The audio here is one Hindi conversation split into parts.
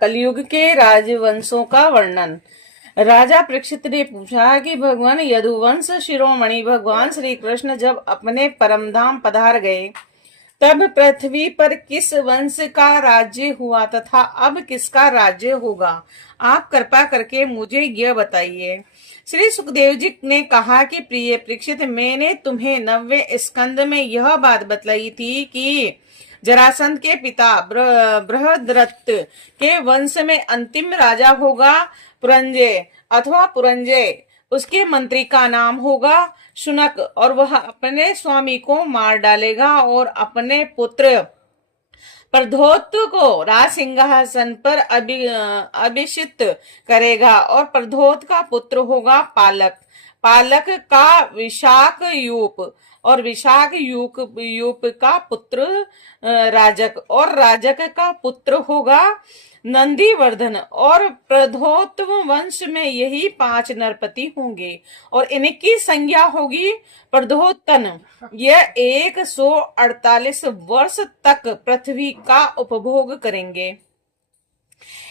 कलयुग के राजवंशों का वर्णन। राजा परीक्षित ने पूछा कि भगवान, यदुवंश शिरोमणि भगवान श्री कृष्ण जब अपने परमधाम पधार गए तब पृथ्वी पर किस वंश का राज्य हुआ तथा अब किसका राज्य होगा? आप कृपा करके मुझे यह बताइए। श्री सुखदेव जी ने कहा कि प्रिय परीक्षित, मैंने तुम्हें 90वें स्कंद में यह बात बतलाई थी कि जरासंध के पिता बृहद्रथ के वंश में अंतिम राजा होगा पुरंजय अथवा पुरंजय। उसके मंत्री का नाम होगा शुनक और वह अपने स्वामी को मार डालेगा और अपने पुत्र प्रद्योत को राज सिंहासन पर अभिषिक्त करेगा और प्रद्योत का पुत्र होगा पालक, पालक का विशाख यूप और विशाख यूप का पुत्र राजक और राजक का पुत्र होगा नंदीवर्धन। और प्रद्योत वंश में यही 5 नरपति होंगे और इनकी संज्ञा होगी प्रद्योतन। यह 148 वर्ष तक पृथ्वी का उपभोग करेंगे।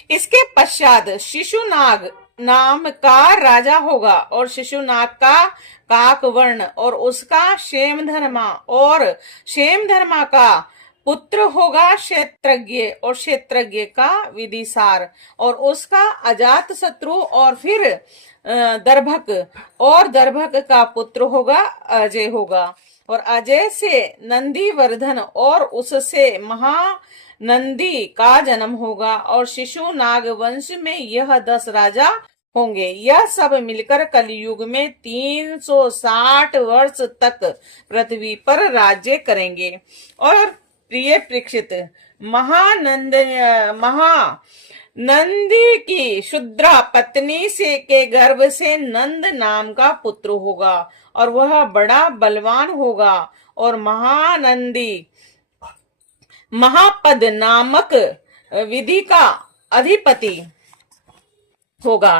इसके पश्चात शिशुनाग नाम का राजा होगा और शिशुनाग का काकवर्ण और उसका क्षेमधर्मा और क्षेमधर्मा का पुत्र होगा क्षेत्रज्ञ और क्षेत्रज्ञ का विदिशार और उसका अजात शत्रु और फिर दर्भक और दर्भक का पुत्र होगा अजय होगा और अजय से नंदीवर्धन और उससे महानंदी का जन्म होगा और शिशु नाग वंश में यह 10 राजा होंगे। यह सब मिलकर कलयुग में 360 वर्ष तक पृथ्वी पर राज्य करेंगे। और प्रिय परीक्षित, नंदी की शुद्रा पत्नी से के गर्भ से नंद नाम का पुत्र होगा और वह बड़ा बलवान होगा और महानंदी महापद नामक विधि का अधिपति होगा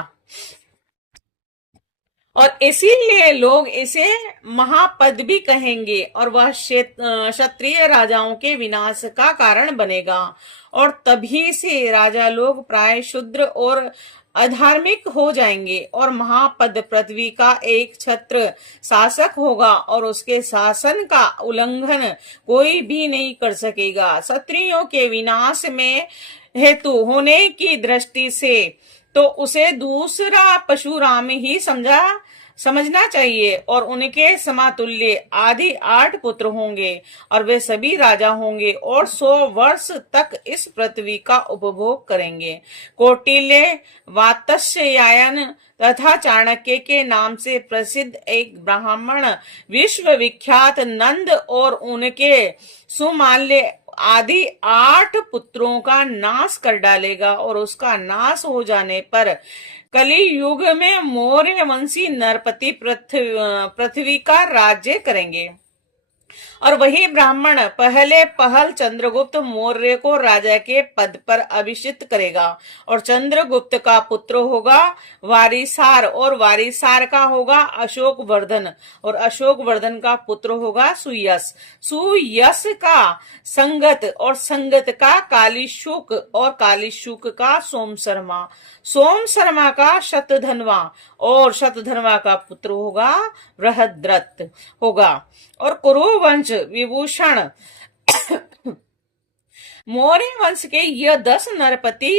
और इसीलिए लोग इसे महापद भी कहेंगे और वह क्षत्रिय राजाओं के विनाश का कारण बनेगा। और तभी से राजा लोग प्राय शूद्र और अधार्मिक हो जाएंगे और महापद पृथ्वी का एक छत्र शासक होगा और उसके शासन का उल्लंघन कोई भी नहीं कर सकेगा। क्षत्रियों के विनाश में हेतु होने की दृष्टि से तो उसे दूसरा परशुराम ही समझना चाहिए और उनके समातुल्य आदि 8 पुत्र होंगे और वे सभी राजा होंगे और 100 वर्ष तक इस पृथ्वी का उपभोग करेंगे। कौटिल्य, वात्स्यायन तथा चाणक्य के नाम से प्रसिद्ध एक ब्राह्मण विश्वविख्यात नंद और उनके सुमाल्य आदि 8 पुत्रों का नाश कर डालेगा और उसका नाश हो जाने पर कली युग में मौर्य वंशी नरपति पृथ्वी का राज्य करेंगे और वही ब्राह्मण पहल चंद्रगुप्त मौर्य को राजा के पद पर अभिषिक्त करेगा और चंद्रगुप्त का पुत्र होगा वारिसार और वारिसार का होगा अशोक वर्धन और अशोक वर्धन का पुत्र होगा सुयस, सुयस का संगत और संगत का कालीशुक और कालीशुक का सोम शर्मा, सोम शर्मा का शतधन्वा और शतधन्वा का पुत्र होगा बृहद्रथ होगा। और कुरुवंश विभूषण मौर्य वंश के यह 10 नरपति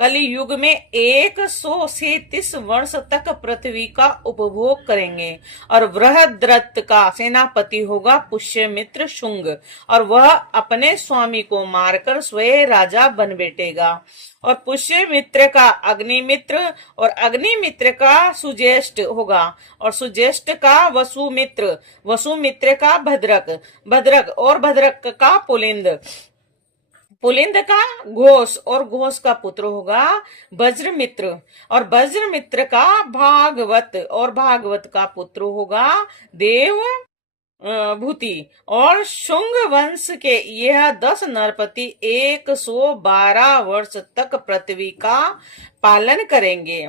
कलि युग में 130 वर्ष तक पृथ्वी का उपभोग करेंगे और बृहद्रथ का सेनापति होगा पुष्यमित्र शुंग और वह अपने स्वामी को मारकर स्वयं राजा बन बैठेगा और पुष्यमित्र का अग्निमित्र और अग्निमित्र का सुज्येष्ठ होगा और सुज्येष्ठ का वसुमित्र, वसुमित्र का भद्रक, भद्रक और भद्रक का पुलिंद, पुलिंद का घोष और घोष का पुत्र होगा वज्रमित्र और वज्रमित्र का भागवत और भागवत का पुत्र होगा देव भूति। और शुंग वंश के यह 10 नरपति 112 वर्ष तक पृथ्वी का पालन करेंगे।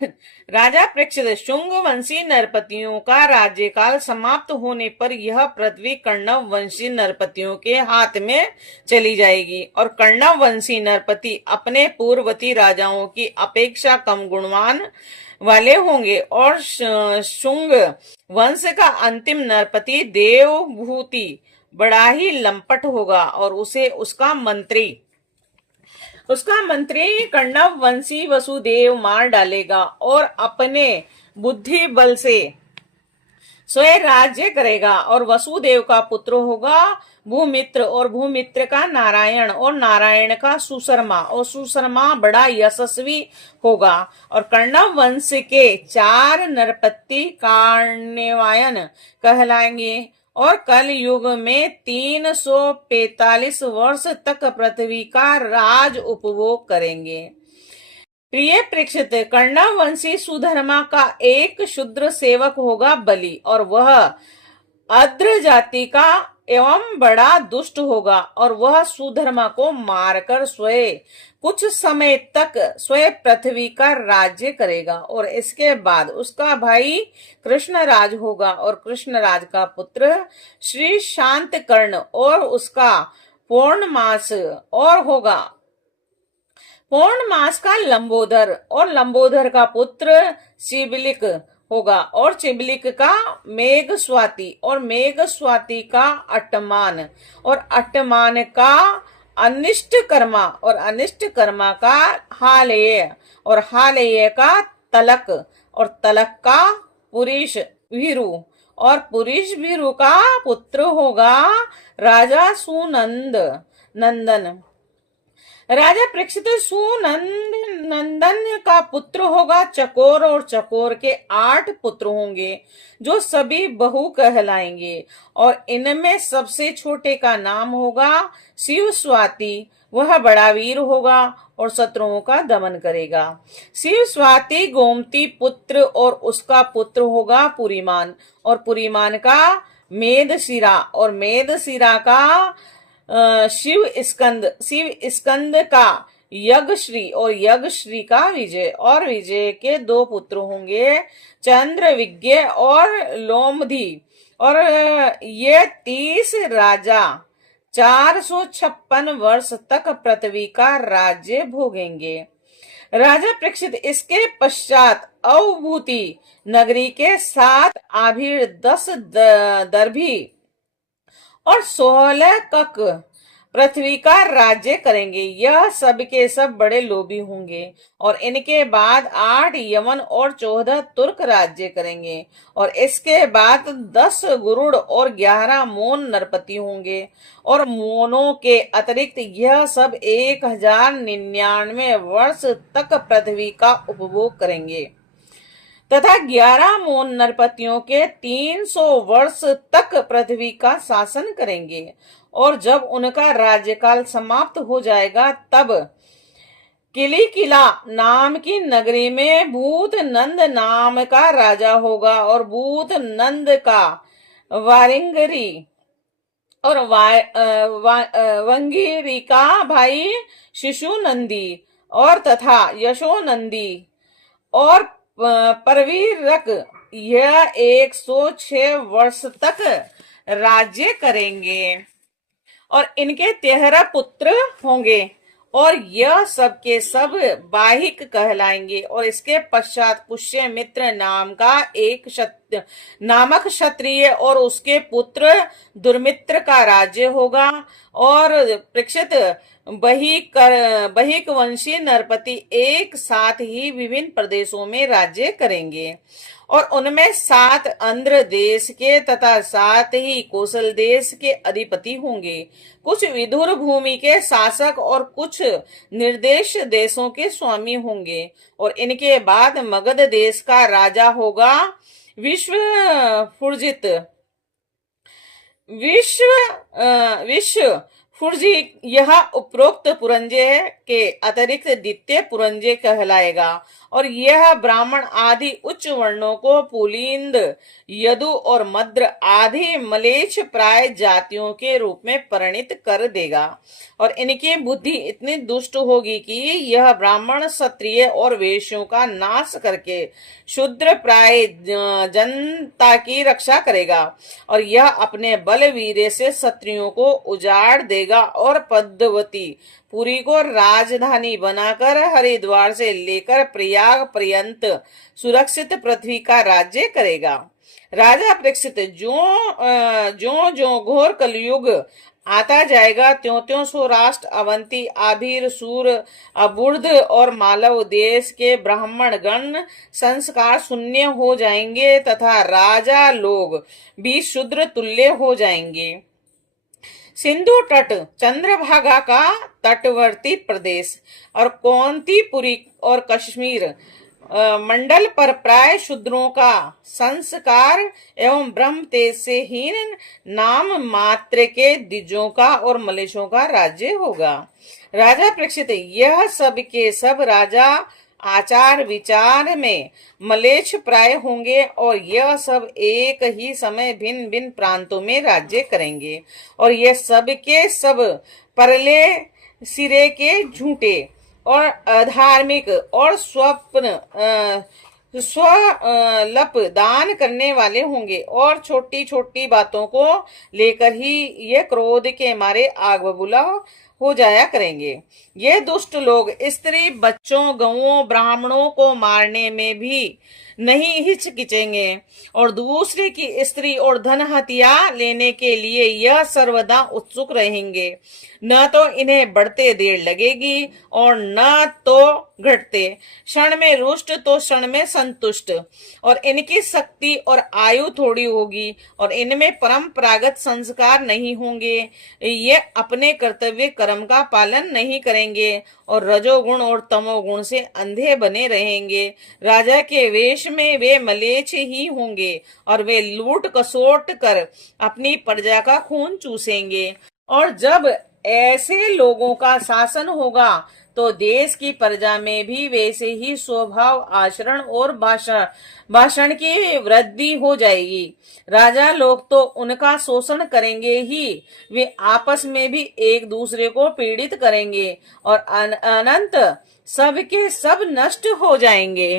राजा परीक्षित, शुंग वंशी नरपतियों का राज्यकाल समाप्त होने पर यह पृथ्वी कर्णव वंशी नरपतियों के हाथ में चली जाएगी और कर्णव वंशी नरपति अपने पूर्ववर्ती राजाओं की अपेक्षा कम गुणवान वाले होंगे और शुंग वंश का अंतिम नरपति देवभूति बड़ा ही लंपट होगा और उसे उसका मंत्री कर्णव वंशी वसुदेव मार डालेगा और अपने बुद्धि बल से स्वयं राज्य करेगा और वसुदेव का पुत्र होगा भूमित्र और भूमित्र का नारायण और नारायण का सुशर्मा और सुशर्मा बड़ा यशस्वी होगा और कर्णव वंश के 4 नरपति कार्ण्यवायन कहलाएंगे और कल युग में 345 वर्ष तक पृथ्वी का राज उपभोग करेंगे। प्रिय परीक्षित, कर्णव वंशी सुधर्मा का एक शूद्र सेवक होगा बलि और वह अद्र जाति का एवं बड़ा दुष्ट होगा और वह सुधर्मा को मारकर स्वयं कुछ समय तक स्वयं पृथ्वी का राज्य करेगा और इसके बाद उसका भाई कृष्णराज होगा और कृष्णराज का पुत्र श्री शांत कर्ण और उसका पौर्णमास और होगा पौर्णमास का लंबोदर और लंबोदर का पुत्र शिवलिक होगा और चिबलिक का मेघ स्वाति और मेघ स्वाति का अट्टमान और अट्टमान का अनिष्ट कर्मा और अनिष्ट कर्मा का हालेय और हालेय का तलक और तलक का पुरुष भीरु और पुरुष भीरु का पुत्र होगा राजा सुनंद नंदन। राजा परीक्षित सुनंदन का पुत्र होगा चकोर और चकोर के 8 पुत्र होंगे जो सभी बहु कहलाएंगे और इनमें सबसे छोटे का नाम होगा शिव स्वाति। वह बड़ा वीर होगा और शत्रुओं का दमन करेगा। शिव स्वाति गोमती पुत्र और उसका पुत्र होगा पुरीमान और पुरीमान का मेदशिरा और मेदशिरा का शिव स्कंद का यज्ञश्री और यज्ञश्री का विजय और विजय के 2 पुत्र होंगे चंद्र विज्ञ और लोमधी और ये 30 राजा 456 वर्ष तक पृथ्वी का राज्य भोगेंगे। राजा परीक्षित, इसके पश्चात अवभूति नगरी के 7 आभीर 10 दर्भी और 16 कक पृथ्वी का राज्य करेंगे। यह सब के सब बड़े लोभी होंगे और इनके बाद 8 यमन और 14 तुर्क राज्य करेंगे और इसके बाद 10 गुरुड़ और 11 मोन नरपति होंगे और मोनों के अतिरिक्त यह सब 1099 वर्ष तक पृथ्वी का उपभोग करेंगे तथा 11 मोन नरपतियों के 300 वर्ष तक पृथ्वी का शासन करेंगे और जब उनका राज्यकाल समाप्त हो जाएगा तब किलिकिला नाम की नगरी में भूत नंद नाम का राजा होगा और भूत नंद का वारिंगरी और वंगिरी का भाई शिशु नंदी और तथा यशो नंदी और परवीरक यह 106 वर्ष तक राज्य करेंगे और इनके 13 पुत्र होंगे और यह सब के सब बाहिक कहलाएंगे और इसके पश्चात पुष्यमित्र नाम का एक नामक क्षत्रिय और उसके पुत्र दुर्मित्र का राज्य होगा और परीक्षित बहिक वंशी नरपति एक साथ ही विभिन्न प्रदेशों में राज्य करेंगे और उनमें 7 आंध्र देश के तथा 7 ही कौशल देश के अधिपति होंगे, कुछ विदुर भूमि के शासक और कुछ निर्देश देशों के स्वामी होंगे और इनके बाद मगध देश का राजा होगा विश्व फुर्जी। यह उपरोक्त पुरंजय के अतिरिक्त द्वितीय पुरंजय कहलाएगा और यह ब्राह्मण आदि उच्च वर्णों को पुलिंद, यदु और मद्र आदि मलेच्छ प्राय जातियों के रूप में परिणित कर देगा। और इनकी बुद्धि इतनी दुष्ट होगी कि यह ब्राह्मण क्षत्रिय और वैश्यों का नाश करके शूद्र प्राय जनता की रक्षा करेगा। और यह अपने बलवीर्य से क्षत्रियों को उजाड़ देगा और पद्मवती पुरी को राजधानी बनाकर हरिद्वार से लेकर प्रयाग पर्यंत सुरक्षित पृथ्वी का राज्य करेगा। राजा परीक्षित, जो जो घोर कलयुग आता जाएगा त्यों त्यों सौराष्ट्र, अवंती, आभीर, सूर, अबुर्द और मालव देश के ब्राह्मण गण संस्कार शून्य हो जाएंगे तथा राजा लोग भी शूद्र तुल्य हो जाएंगे। सिंधु तट, चंद्रभागा का तटवर्ती प्रदेश और कौंतीपुरी और कश्मीर मंडल पर प्राय शूद्रों का संस्कार एवं ब्रह्म तेज से हीन नाम मात्र के द्विजों का और मलेच्छों का राज्य होगा। राजा परीक्षित, यह सब के सब राजा आचार विचार में मलेच्छ प्राय होंगे और यह सब एक ही समय भिन्न भिन्न प्रांतों में राज्य करेंगे। और यह सब के सब परले सिरे के झूठे और अधार्मिक और स्वलप दान करने वाले होंगे और छोटी छोटी बातों को लेकर ही ये क्रोध के मारे आग बबूला हो जाया करेंगे। ये दुष्ट लोग स्त्री, बच्चों, गौओं, ब्राह्मणों को मारने में भी नहीं हिचकिचेंगे और दूसरे की स्त्री और धन हथियार लेने के लिए यह सर्वदा उत्सुक रहेंगे। न तो इन्हें बढ़ते देर लगेगी और न तो घटते, क्षण में रुष्ट तो क्षण में संतुष्ट। और इनकी शक्ति और आयु थोड़ी होगी और इनमें परंपरागत संस्कार नहीं होंगे। ये अपने कर्तव्य कर्म का पालन नहीं करेंगे और रजोगुण और तमोगुण से अंधे बने रहेंगे। राजा के वेश में वे मलेच्छ ही होंगे और वे लूट कसोट कर अपनी प्रजा का खून चूसेंगे। और जब ऐसे लोगों का शासन होगा तो देश की प्रजा में भी वैसे ही स्वभाव, आचरण और भाषण की वृद्धि हो जाएगी। राजा लोग तो उनका शोषण करेंगे ही, वे आपस में भी एक दूसरे को पीड़ित करेंगे और अनंत सबके सब नष्ट हो जाएंगे।